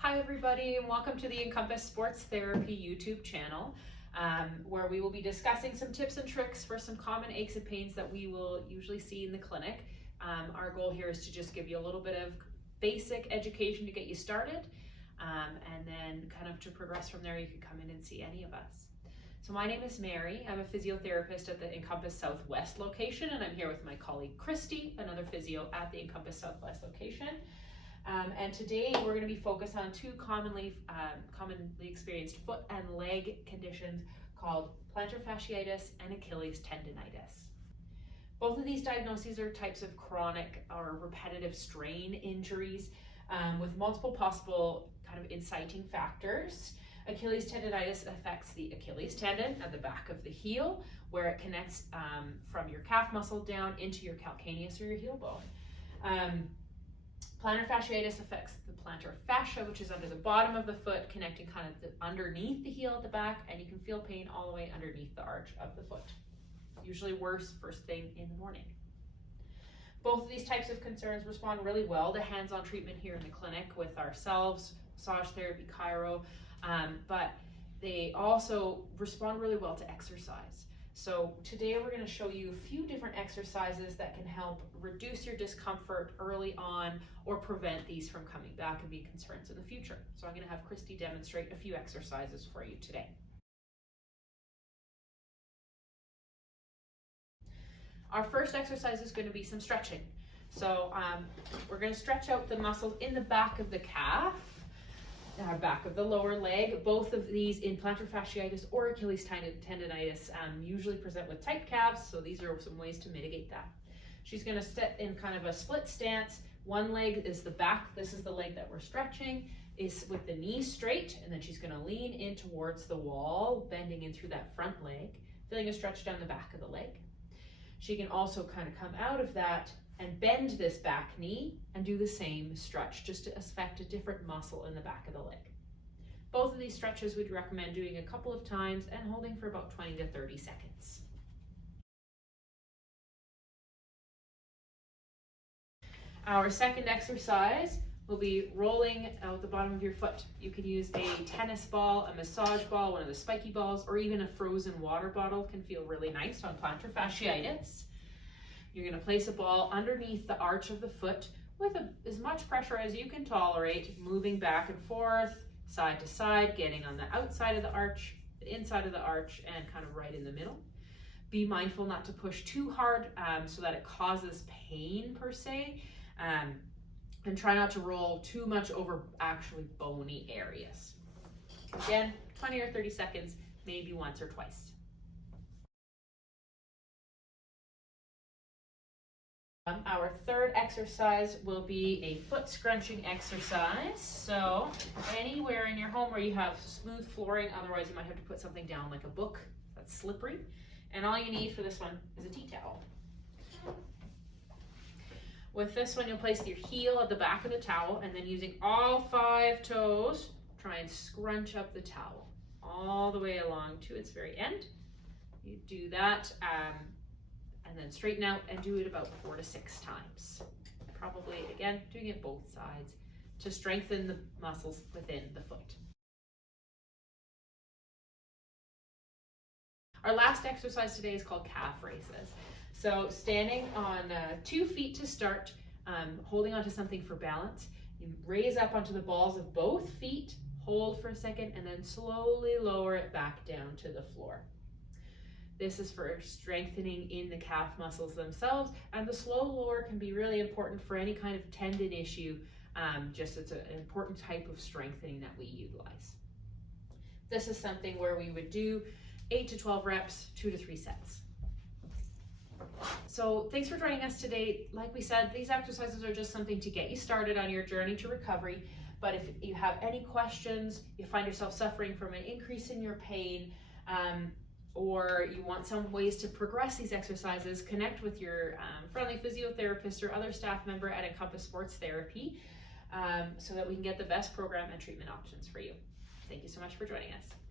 Hi everybody, and welcome to the Encompass Sports Therapy YouTube channel, where we will be discussing some tips and tricks for some common aches and pains that we will usually see in the clinic. Our goal here is to just give you a little bit of basic education to get you started, and then kind of to progress from there, you can come in and see any of us. So my name is Mary. I'm a physiotherapist at the Encompass Southwest location, and I'm here with my colleague Christy, another physio at the Encompass Southwest location. And today we're going to be focused on two commonly experienced foot and leg conditions called plantar fasciitis and Achilles tendonitis. Both of these diagnoses are types of chronic or repetitive strain injuries with multiple possible kind of inciting factors. Achilles tendonitis affects the Achilles tendon at the back of the heel, where it connects from your calf muscle down into your calcaneus or your heel bone. Plantar fasciitis affects the plantar fascia, which is under the bottom of the foot, connecting kind of underneath the heel at the back, and you can feel pain all the way underneath the arch of the foot. Usually worse first thing in the morning. Both of these types of concerns respond really well to hands-on treatment here in the clinic with ourselves, massage therapy, chiro, but they also respond really well to exercise. So today we're going to show you a few different exercises that can help reduce your discomfort early on or prevent these from coming back and being concerns in the future. So I'm going to have Christy demonstrate a few exercises for you today. Our first exercise is going to be some stretching. So we're going to stretch out the muscles in the back of the calf, back of the lower leg. Both of these in plantar fasciitis or Achilles tendonitis usually present with tight calves, so these are some ways to mitigate that. She's going to sit in kind of a split stance. One leg is the back, this is the leg that we're stretching, is with the knee straight, and then she's going to lean in towards the wall, bending in through that front leg, feeling a stretch down the back of the leg. She can also kind of come out of that and bend this back knee and do the same stretch, just to affect a different muscle in the back of the leg. Both of these stretches we'd recommend doing a couple of times and holding for about 20 to 30 seconds. Our second exercise will be rolling out the bottom of your foot. You can use a tennis ball, a massage ball, one of the spiky balls, or even a frozen water bottle can feel really nice on plantar fasciitis. You're going to place a ball underneath the arch of the foot with as much pressure as you can tolerate, moving back and forth, side to side, getting on the outside of the arch, the inside of the arch, and kind of right in the middle. Be mindful not to push too hard so that it causes pain per se, and try not to roll too much over actually bony areas. Again, 20 or 30 seconds, maybe once or twice. Our third exercise will be a foot scrunching exercise. So anywhere in your home where you have smooth flooring, otherwise you might have to put something down like a book that's slippery. And all you need for this one is a tea towel. With this one, you'll place your heel at the back of the towel, and then using all 5 toes, try and scrunch up the towel all the way along to its very end. You do that, and then straighten out and do it about 4 to 6 times. Probably, again, doing it both sides to strengthen the muscles within the foot. Our last exercise today is called calf raises. So standing on 2 feet to start, holding onto something for balance. You raise up onto the balls of both feet, hold for a second, and then slowly lower it back down to the floor. This is for strengthening in the calf muscles themselves, and the slow lower can be really important for any kind of tendon issue. It's an important type of strengthening that we utilize. This is something where we would do 8 to 12 reps, 2 to 3 sets. So thanks for joining us today. Like we said, these exercises are just something to get you started on your journey to recovery. But if you have any questions, you find yourself suffering from an increase in your pain, or you want some ways to progress these exercises, connect with your friendly physiotherapist or other staff member at Encompass Sports Therapy so that we can get the best program and treatment options for you. Thank you so much for joining us.